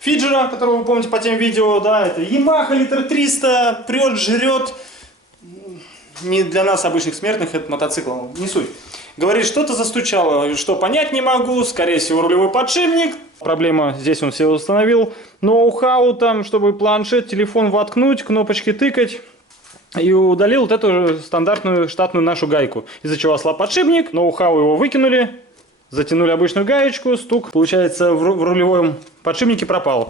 Фиджера, которого вы помните по тем видео, да, это Yamaha литр 300, прет, жрет. Не для нас, обычных смертных, это мотоцикл, не суть. Говорит, что-то застучало, что понять не могу, скорее всего рулевой подшипник. Проблема, здесь он все установил. Ноу-хау там, чтобы планшет, телефон воткнуть, кнопочки тыкать. И удалил вот эту стандартную штатную нашу гайку. Из-за чего ослаб подшипник, ноу-хау его выкинули, затянули обычную гаечку, стук, получается, в рулевом подшипнике пропал.